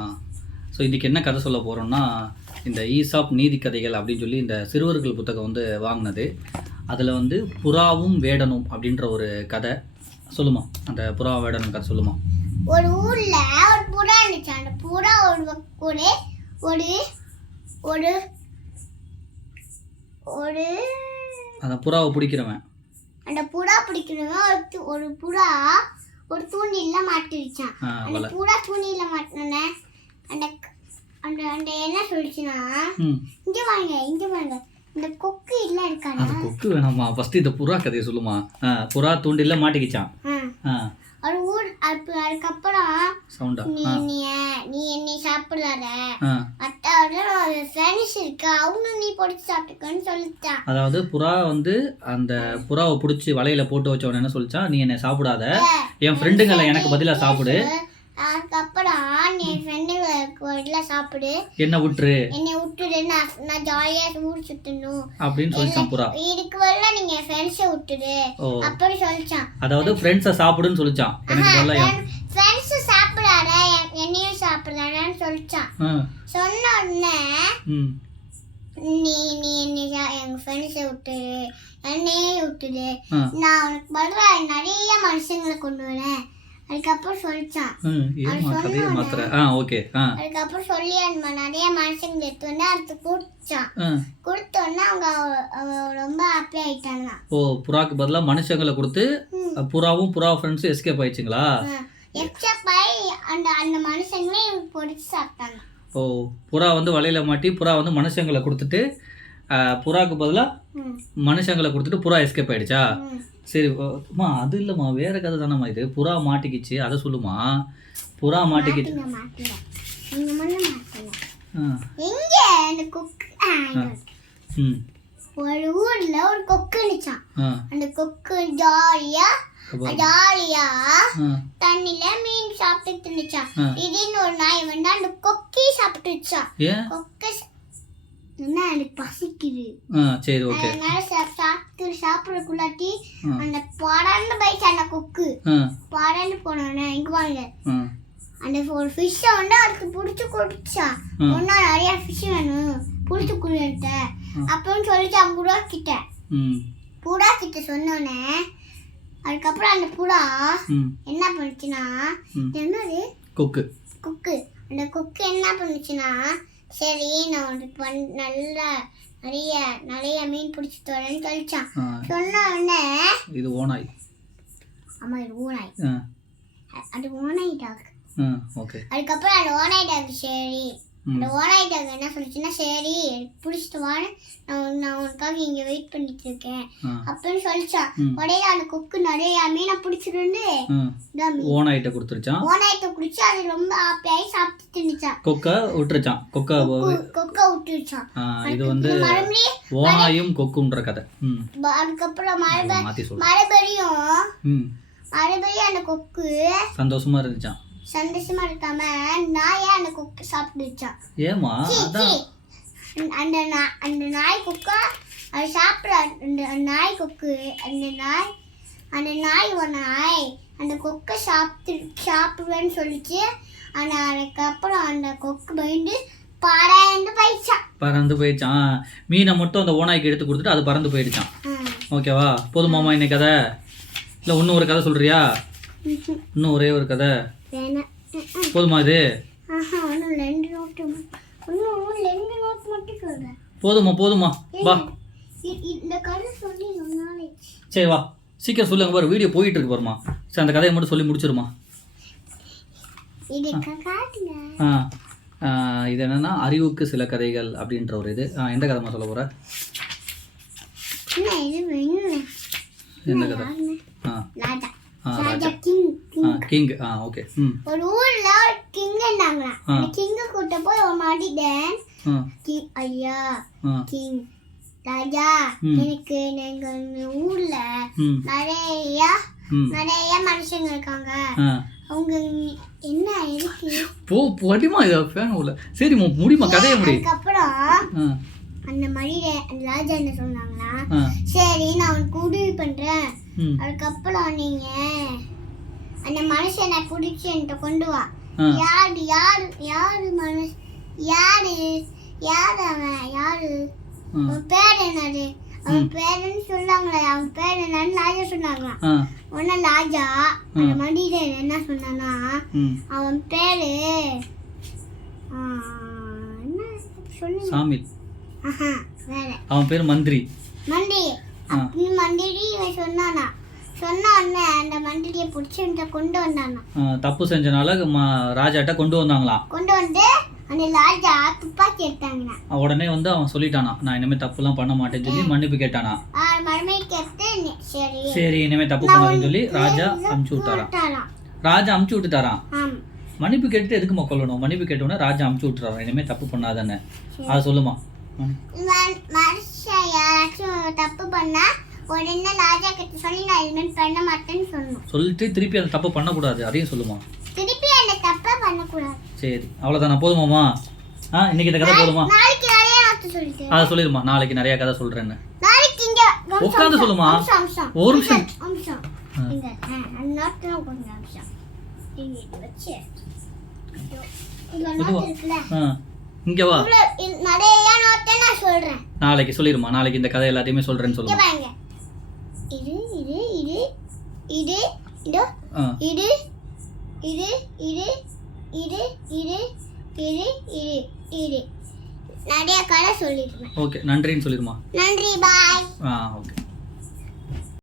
ஆ so இன்றைக்கி என்ன கதை சொல்ல போகிறோம்னா, இந்த ஈசாப் நீதி கதைகள் அப்படின்னு சொல்லி இந்த சிறுவர்கள் புத்தகம் வந்து வாங்கினது. அதில் வந்து புறாவும் வேடனும் அப்படின்ற ஒரு கதை. சொல்லுமா, அந்த புறா வேடனும் கதை சொல்லுமா. ஒரு ஊர்ல ஒரு புறா இருந்துச்சு. அந்த புறா ஒரு ஒரு ஒரு அந்த புறாவை பிடிக்கிறவன் அந்த புறா பிடிக்கிறவன் ஒரு புறா ஒரு தூண்டில மாட்டிருச்சான். அந்த புறா தூண்டில மாட்டினோன்னே அந்த அந்த அந்த என்ன சொல்லிச்சுன்னா, இங்க வாங்க இந்த கொக்கு இல்ல இருக்காங்க. அந்த கொக்கு வேணாமா, ஃபர்ஸ்ட் இந்த புறா கதையை சொல்லுமா. புறா தூண்டில மாட்டிக்கிச்சான். ஒரு ஊர் அதுக்கப்புறம் சவுண்டா நீ என்னை சாப்பிடாத, ஃப்ரெண்ட்ஸ் இருக்கு அவங்க நீ பொடிச்சு சாப்பிட்டுக்கன்னு சொல்லிட்டான். அதாவது புறா வந்து அந்த புறாவை பிடிச்சி வலையில போட்டு வச்சவன என்ன சொல்லிச்சான், நீ என்னை சாப்பிடாத, என் ஃப்ரெண்டுங்களை எனக்கு பதிலா சாப்பிடு, அதுக்கப்புறம் நீ ஃப்ரெண்டுங்களுக்கு பதிலா சாப்பிடு, என்னை விட்டுரு நான் ஜாலியா ஊர் சுத்தணும் அப்படின்னு சொல்லிச்சான் புறா. இதுக்கு வரல நீங்க ஃப்ரெண்ட்ஸை விட்டுரு அப்படி சொல்லிச்சான். அதாவது ஃப்ரெண்ட்ஸை சாப்பிடுன்னு சொல்லிச்சான். ஃப்ரெண்ட்ஸ் சாப்பிடாத என்னையும் சாப்பிடாதான்னு சொல்லிச்சான். சொன்ன உடனே நீ எங்க ஃப்ரெண்ட்ஸை விட்டுரு என்னையே விட்டுரு, நான் உனக்கு பதிலா நிறைய மனுஷங்களை கொண்டு வரேன் அதுக்கப்புறம் சொல்லிச்சான். அதுக்கப்புறம் சொல்லி நிறைய மனுஷங்களை எடுத்து வந்து அடுத்து கொடுத்தோன்னா அவங்க ரொம்ப ஹாப்பி ஆயிட்டாங்க. ஓ, புறாக்கு பதிலாக மனுஷங்களை கொடுத்து புறாவும் புறா ஃப்ரெண்ட்ஸும் எஸ்கேப் ஆயிடுச்சுங்களா? எஸ்கேப் ஆகி அந்த மனுஷங்களையும் பொடிச்சு சாப்பிட்டாங்க. ஓ, புறா வந்து வலையில மாட்டி புறா வந்து மனுஷங்களை கொடுத்துட்டு புறாக்கு பதிலாக மனுஷங்களை கொடுத்துட்டு புறா எஸ்கேப் ஆயிடுச்சா? சரிம்மா, அது இல்லைம்மா, வேற கதை தானம்மா இது. புறா மாட்டிக்கிச்சு, அதை சொல்லுமா. புறா மாட்டிக்கிச்சு. ஒரு ஊர்ல ஒரு கொக்கு இருந்துச்சான். அந்த கொக்கு ஜாலியா தண்ணில மீன் சாப்பிட்டு இருந்துச்சான். திடீர்னு ஒரு நாய் வந்து அந்த கொக்கி சாப்பிட்டுச்சான். கொக்கு என்ன எனக்கு பசிக்குது, சரி ஓகே, சாப்பிடக்குள்ளாட்டி அந்த பறந்து போயிடுச்சு. அந்த கொக்கு பறந்து போனோன்னு இங்க வாங்க அந்த ஒரு ஃபிஷ்ஷை வந்து அதுக்கு பிடிச்சி கொடுத்துச்சான். ஒன்னா நிறைய ஃபிஷ் வேணும் பிடிச்சி கொடுத்த அப்படின்னு சொல்லிச்சான் புறா கிட்ட சொன்னோன்னே. அதுக்கப்புறம் அந்த புறா என்ன பண்ணுச்சுன்னா, என்னது கொக்கு அந்த கொக்கு என்ன பண்ணுச்சுன்னா, சரி நான் உனக்கு நிறைய மீன் பிடிச்சி தரேன்னு சொல்லிச்சான். சொன்ன உடனே இது ஓனாய். ஆமா, இது ஓனாய். அது ஓனாய் டாக். அதுக்கப்புறம் அந்த ஓனாய் டாக் சரி அந்த ஓனாய் டாக் என்ன சொல்லிச்சுன்னா, சரி பிடிச்சிட்டு வான்னு நான் உனக்காக இங்க வெயிட் பண்ணிட்டு இருக்கேன் அப்படின்னு சொல்லிச்சான். உடனே அந்த கொக்கு நிறைய மீனை பிடிச்சிருந்து ஓனாயிட்ட கொடுத்துருச்சான். ஓனாயிட்ட குடிச்சு அது ரொம்ப ஹாப்பியாகி சாப்பிட்டு இருந்துச்சான். கொக்கை விட்டுருச்சான். இது வந்து ஓனாயும் கொக்குன்ற கதை. அதுக்கப்புறம் மறுபடியும் அந்த கொக்கு சந்தோஷமா இருந்துச்சான். சந்தோஷமா இருக்காம நாயே அந்த கொக்கு சாப்பிட்டுச்சான். ஏமா அந்த நாய் கொக்கா அது சாப்பிட அந்த நாய் கொக்கு அந்த நாய் அந்த கொக்கை சாப்பிடுவேன்னு சொல்லிச்சு. ஆனா அதுக்கப்புறம் அந்த கொக்கு பயந்து பறந்து போயிடுச்சான். மீனை மட்டும் அந்த ஓனாய்க்கு எடுத்து கொடுத்துட்டு அது பறந்து போயிடுச்சான். ஓகேவா, போதுமாமா இன்னைக்கு கதை? இல்லை இன்னும் ஒரு கதை சொல்றியா? இன்னும் ஒரே ஒரு கதை போதுமா? இது போதுமா வா, சரி வா சீக்கிரம் சொல்லுங்க பாரு, வீடியோ போயிட்டு இருக்கு பாருமா. சரி அந்த கதையை மட்டும் சொல்லி முடிச்சிருமா. இது என்னன்னா அறிவுக்கு சில கதைகள் அப்படின்ற ஒரு இது. எந்த கதைமா சொல்ல போற? என்ன கதை? கிங். ஓகே. ஒரு ஊர்ல ஒரு கிங் இருந்தாங்க. அந்த கிங் கிட்ட போய் ஒரு மாட்டிட்டேன். ஐயா கிங் ராஜா, எனக்கு எங்க ஊர்ல நிறைய மனுஷங்க இருக்காங்க, அவங்க என்ன இருக்கு போ படிமா இத ஃபேன் உள்ள. சரி முடிமா கதையை முடி. அதுக்கப்புறம் அந்த ராஜா என்ன சொன்னாங்கன்னா, சரி நான் உனக்கு உதவி பண்றேன், அதுக்கப்புறம் நீங்க அந்த மனுஷனை பிடிச்சி என்கிட்ட கொண்டு வா. யார் யாரு யாரு அவன் யாரு அவன் பேர் என்னது அவன் பேருன்னு சொன்னாங்களே அவன் பேர் என்னன்னு ராஜா சொன்னாங்களா உடனே ராஜா அந்த மண்டியில என்ன சொன்னானா அவன் பேரு என்ன சொன்னீங்க சாமில் வேற அவன் பேர் மந்திரி அப்படி மண்டிரி இவன் சொன்னானா சொன்ன உடனே அந்த மண்டிரியை பிடிச்சி கொண்டு வந்தானா தப்பு செஞ்சனால ராஜாட்ட கொண்டு வந்தாங்களாம். கொண்டு வந்து அந்த ராஜா துப்பாக்கி எடுத்தாங்க. உடனே வந்து அவன் சொல்லிட்டானா நான் இனிமே தப்புலாம் பண்ண மாட்டேன்னு சொல்லி மன்னிப்பு கேட்டானா. மறுபடியும் கேட்டு சரி இனிமே தப்பு பண்ணாதுன்னு சொல்லி ராஜா அமுச்சு விட்டாராம். ராஜா அமுச்சு விட்டுட்டாராம். மன்னிப்பு கேட்டு எதுக்குமா கொல்லணும்? மன்னிப்பு கேட்டோன்னா ராஜா அமுச்சு விட்டுறாராம். இனிமே தப்பு பண்ணாதானே அதை சொல்லுமா. மனுஷன் யாராச்சும் தப்பு பண்ணா உடனே ராஜா கிட்ட சொல்லி நான் இனிமே பண்ண மாட்டேன்னு சொல்லணும். சொல்லிட்டு திருப்பி அந்த தப்பு பண்ணக்கூடாது அதையும் சொல்லுமா. திருப்பி அந்த தப்பை பண்ணக்கூடாது. சரி அவ்வளோதானா போதுமாம்மா? இன்னைக்கு இந்த கதை போதுமா? நாளைக்கு நிறைய வார்த்தை சொல்லிட்டு அதை சொல்லிடுமா. நாளைக்கு நிறைய கதை சொல்றேன்னு நாளைக்கு இங்க உட்காந்து சொல்லுமா. ஒரு நிமிஷம் இங்க நாட்ல கொஞ்சம் நிமிஷம் இங்க வச்சு இங்க நாட் இருக்குல இங்க வா. நிறைய நாட்டை நான் சொல்றேன். நாளைக்கு சொல்லிடுமா. நாளைக்கு இந்த கதை எல்லாத்தையுமே சொல்றேன்னு சொல்லுங்க. இது இது இது இது இதோ இது இது இது இது இது இது இது இது நிறைய கதை சொல்லிடுவேன். ஓகே நன்றின்னு சொல்லிடுமா. நன்றி பாய். ஓகே.